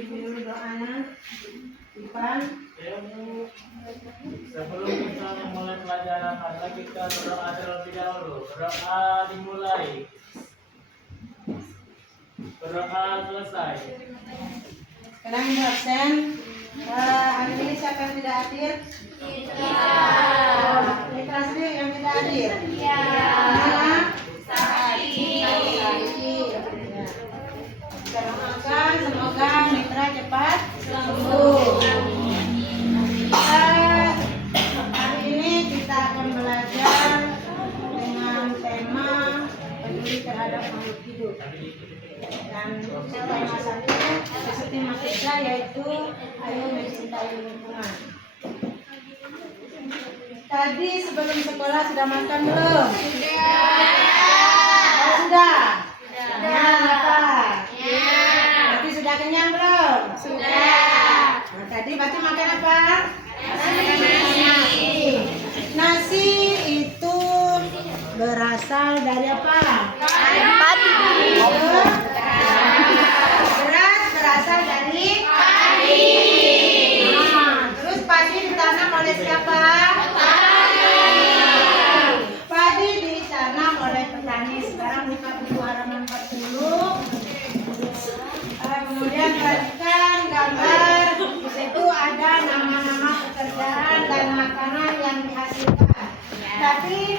pimpin dulu doanya. Ipan. Sebelum kita memulai pelajaran, mari kita berdoa terlebih dahulu. Berdoa dimulai. Berdoa selesai. Sekarang yang absen. Hari ini siapa yang tidak hadir? Mitra sendiri yang tidak hadir? Mana? Kita doakan semoga Mitra cepat sembuh. Hari ini kita akan belajar dengan tema peduli terhadap makhluk hidup. Dan tema satu seperti kita yaitu ayo mencintai lingkungan. Tadi sebelum sekolah sudah makan belum? Oh, sudah. Apa? Berarti sudah kenyang belum? Nah, tadi berarti makan apa? Nasi itu berasal dari apa? Beras berasal dari padi. Terus padi ditanam oleh siapa? Padi ditanam oleh petani. Sekarang buka buku halaman 40. Kemudian perhatikan gambar. Di situ ada nama-nama pekerjaan dan makanan yang dihasilkan. Tapi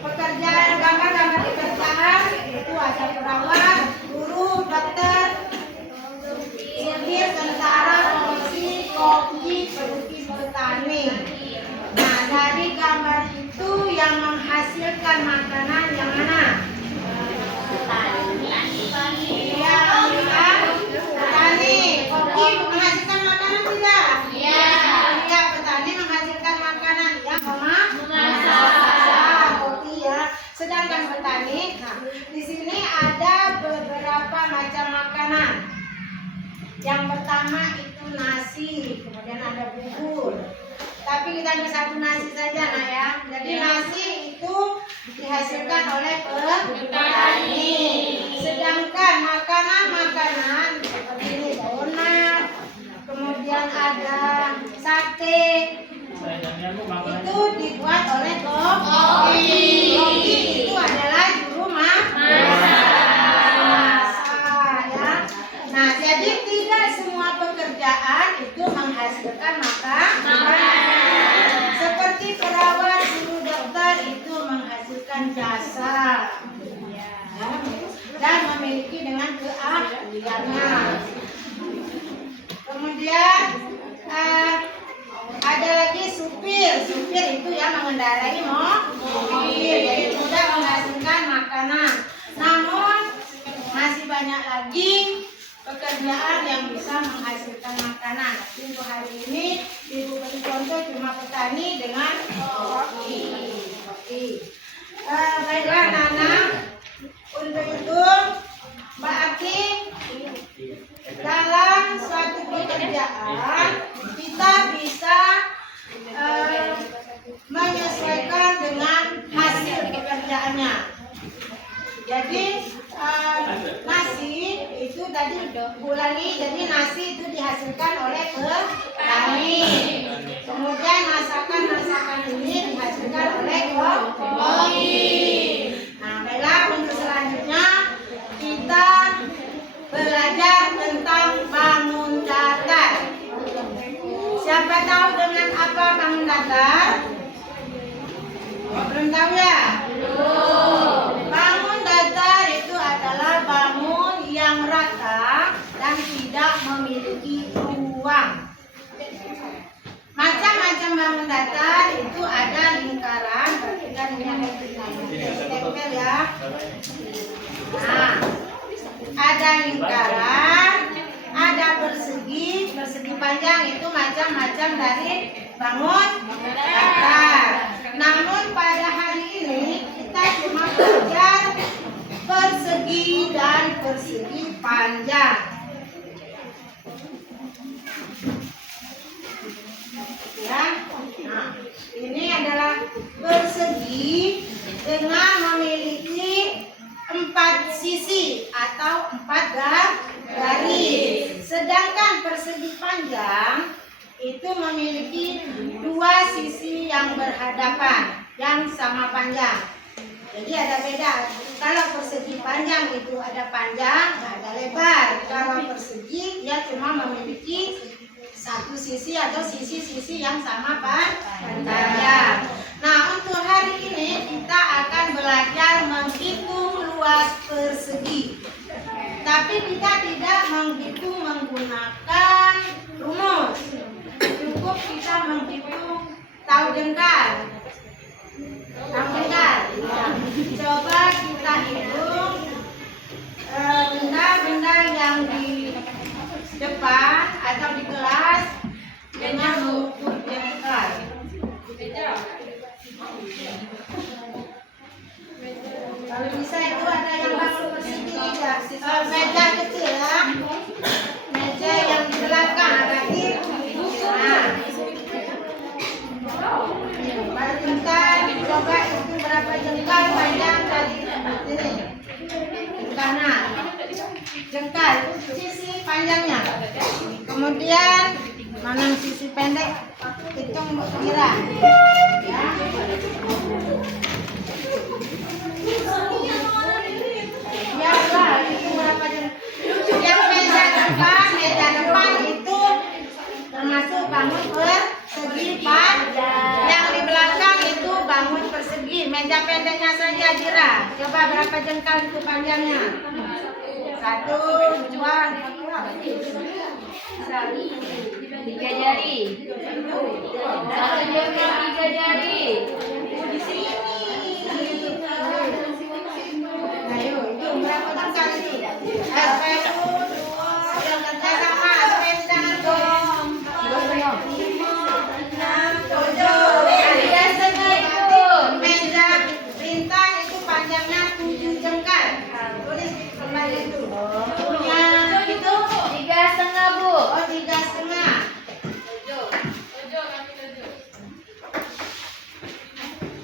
pekerjaan, gambar-gambar pekerjaan itu ada perawat, guru, dokter, sipir, tentara, polisi, koki, pelukis, petani. Nah, dari gambar itu yang menghasilkan makanan yang mana? Petani. Koki menghasilkan makanan tidak? Iya, petani menghasilkan makanan yang memasak. Koki ya. Sedangkan petani, nah, di sini ada beberapa macam makanan. Yang pertama itu nasi, kemudian ada bubur. Tapi kita ambil satu nasi saja, nah ya. Jadi nasi itu dihasilkan oleh petani. Sedangkan makanan-makanan seperti ini donat, kemudian ada sate, itu dibuat oleh koki. Koki itu adalah juru masak, ya. Nah, jadi tidak semua pekerjaan itu menghasilkan makanan. Seperti perawat, guru, dokter itu menghasilkan jasa, ya, dan memiliki dengan keahliannya. Kemudian ada lagi supir. Supir itu yang mengendarai mobil, jadi tidak menghasilkan makanan. Namun masih banyak lagi pekerjaan yang bisa menghasilkan makanan. Untuk hari ini Ibu beri contoh cuma petani dengan koki. Baiklah Nana, untuk itu Mbak Aki, dalam suatu pekerjaan kita bisa menyesuaikan dengan hasil pekerjaannya. Jadi nasi itu tadi ulangi, jadi nasi itu dihasilkan oleh petani. Kemudian masakan ini dihasilkan oleh koki. Nah, baiklah, untuk selanjutnya kita belajar tentang bangun datar. Siapa tahu dengan apa bangun datar? Belum tahu ya? Bangun datar itu adalah bangun yang rata dan tidak memiliki ruang. Macam-macam bangun datar itu ada lingkaran, perhatikan ini ada tempel ya. Nah, ada lingkaran, ada persegi panjang, itu macam-macam dari bangun datar. Namun pada hari ini kita cuma belajar persegi dan persegi panjang. Ya, nah, ini adalah persegi dengan memiliki 4 sisi atau 4 garis. Sedangkan persegi panjang itu memiliki dua sisi yang berhadapan, yang sama panjang. Jadi ada beda. Kalau persegi panjang itu ada panjang, ada lebar. Kalau persegi dia cuma memiliki satu sisi atau sisi-sisi yang sama panjang. Nah, untuk hari ini kita akan belajar menghitung luas persegi. Tapi kita tidak menghitung menggunakan rumus. Cukup kita menghitung tahu jengkal. Coba kita hitung benda-benda yang di depan atau di kelas dengan mengukur jengkal. Kalau bisa itu ada yang bangun persegi tidak? Meja kecil ya, meja yang di belakang ada di. Baru jengkal, coba itu berapa jengkal panjang dari sini ke kanan. Jengkal sisi panjangnya. Kemudian mana sisi pendek, hitung kira. Ya. Biarlah itu berapa jengkal. Yang meja depan itu termasuk bangun persegi panjang. Yang di belakang itu bangun persegi. Meja pendeknya saja Dira. Coba berapa jengkal itu panjangnya? 1, 2, 3 jari. 1 jengkal 3 jari. di sini. Ayo, itu berapa jengkal itu? Satu, dua, jengkalnya sama, sepeda dong. 3,5 itu. Meja rintang itu panjangnya 7 jengkal. Tulis kembali itu. Punya itu 3,5 Bu. oh 3,5.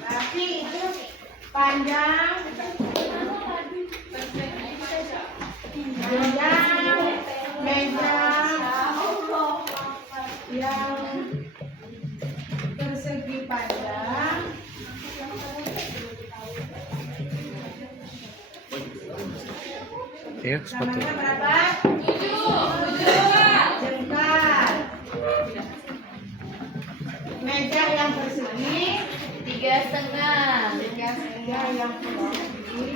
Tapi itu panjang meja yang persegi panjang Ya, sepatu. namanya berapa? 7 jengkal. Meja yang persegi 3,5. yang persegi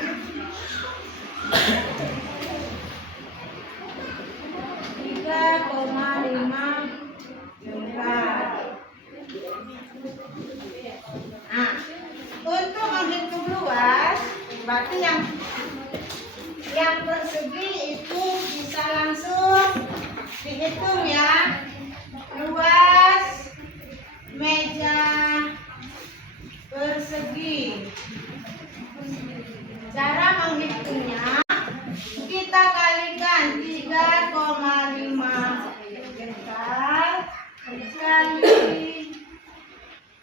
3,5 jengkal. Nah, untuk menghitung luas, berarti yang persegi itu bisa langsung dihitung ya. Luas meja persegi. Cara menghitungnya kita kalikan 3,5 jengkal kali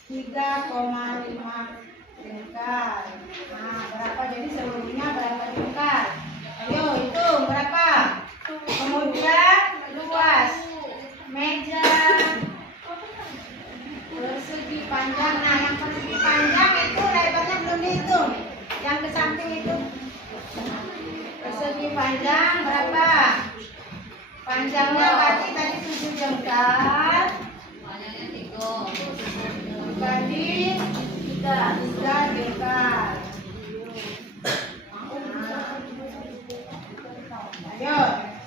3,5 jengkal. Nah, berapa jadi seluruhnya berapa jengkal? Ayo hitung berapa? Kemudian luas meja persegi panjang. Nah, yang persegi panjang itu lebarnya belum dihitung. Yang ke samping itu persegi panjang berapa? Panjangnya berarti tadi 7 jengkal kali 3 jengkal. Ayo,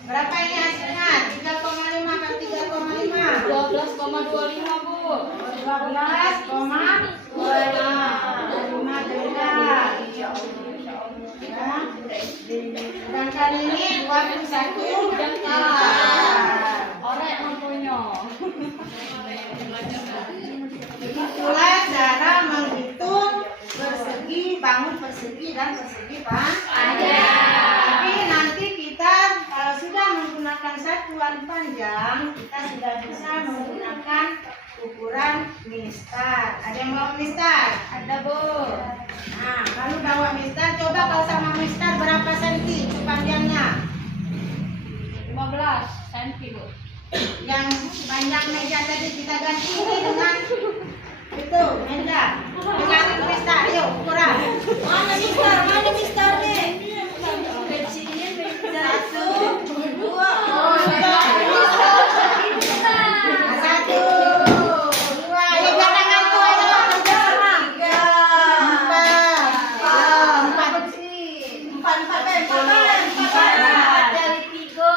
berapa ini hasilnya? 3,5 kali 3,5 12,25 Bu. 12,25 jengkal. Ya. Sedangkan ini 21 jengkal. Orek lampunya. Itulah cara menghitung persegi, bangun persegi dan persegi panjang. Tapi nanti kita kalau sudah menggunakan satuan panjang, kita sudah bisa menggunakan ukuran mistar. Ada yang bawa mistar? Ada Bu. Nah, kalau bawa mistar, coba kalau sama mistar berapa senti itu panjangnya? 15 cm, Bu. Yang panjang meja tadi kita ganti ini dengan itu meja. Dengan pesta, ayo ukuran. Mana mister nih? Satu, dua, satu, dua. Ayo jangan ngantuk, ayo kerja sama. Tiga, empat Dari 3.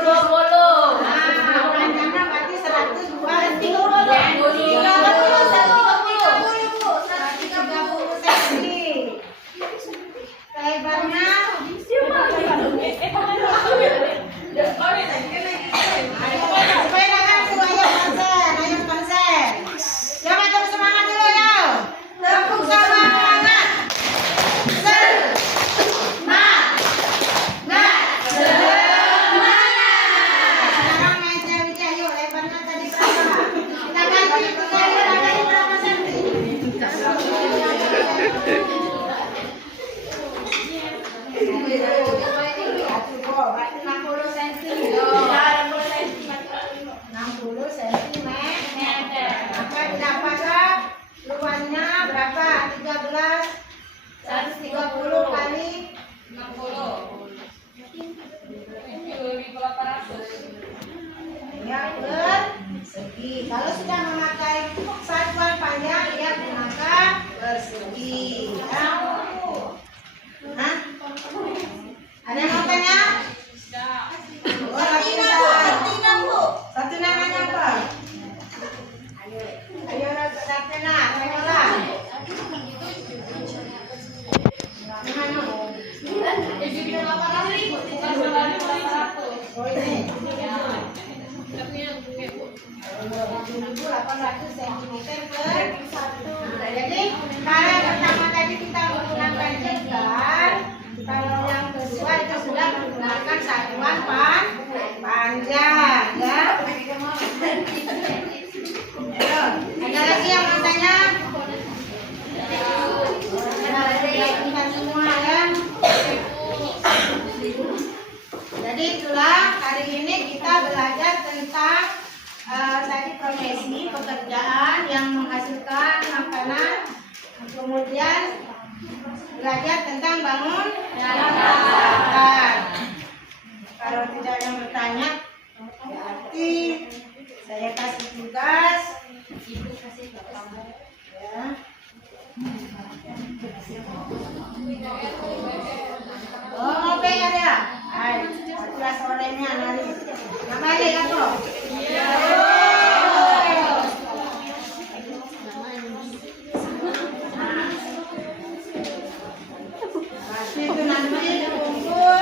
20. Nah, panjangnya berarti 130 cm. Lebarnya supaya jangan tuh, ayo konsen. Coba tepuk semangat dulu ya. Tepuk semangat. Sekarang meja Widi, ayo lebarnya tadi berapa? Kita ganti berapa senti? Berarti 60 cm. 60 cm. Maka didapatkan luasnya berapa? 130 kali 60. ya persegi. Kalau sudah memakai satuan panjang, ya gunakan persegi. Ya. Hah? Ada yang mau tanya? Oh, satu namanya apa? Ayo Ratna, Rayola. Gimana? Oh ini. 1.800 cm per satu. Jadi kalau pertama tadi kita menggunakan jengkar, kalau yang kedua itu sudah menggunakan satuan panjang, ya. Ayo, ada lagi yang mau tanya? Kita semua ya. Jadi itulah hari ini kita belajar tentang tadi profesi pekerjaan yang menghasilkan makanan, kemudian belajar tentang bangun bangunan. Kalau tidak ada yang bertanya, berarti saya kasih tugas. Ya. Oh, ngopi ada? Ay, setelah sorenya nanti. Namanya ya toh? Pasti itu nanti dikumpul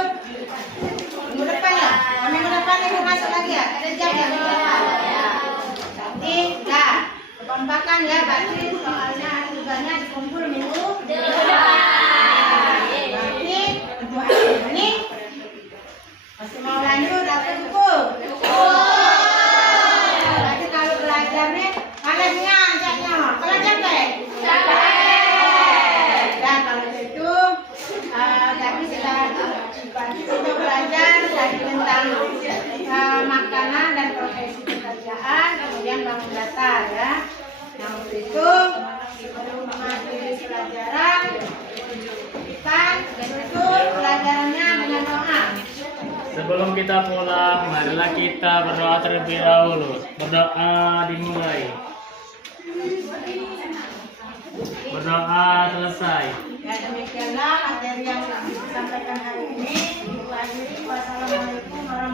minggu depan ya? Minggu depan ibu masuk lagi ya? Ada jam ya minggu depan? Nanti ya, kekompakan ya, berarti soalnya tugasnya dikumpul minggu depan. Berarti untuk hari ini masih mau lanjut atau cukup? Berarti kalau belajarnya kalian nyanyi, kalau capek? Dan kalau itu tadi sudah kita belajar tadi tentang makanan dan profesi pekerjaan, kemudian bangun datar ya. Nah untuk itu sebelum mengakhiri pelajaran kita tutup pelajarannya dengan doa. Sebelum kita pulang, marilah kita berdoa terlebih dahulu. Berdoa dimulai. Berdoa selesai. Ya demikianlah materi yang disampaikan hari ini. Ibu akhiri. Wassalamualaikum warahmatullahi wabarakatuh.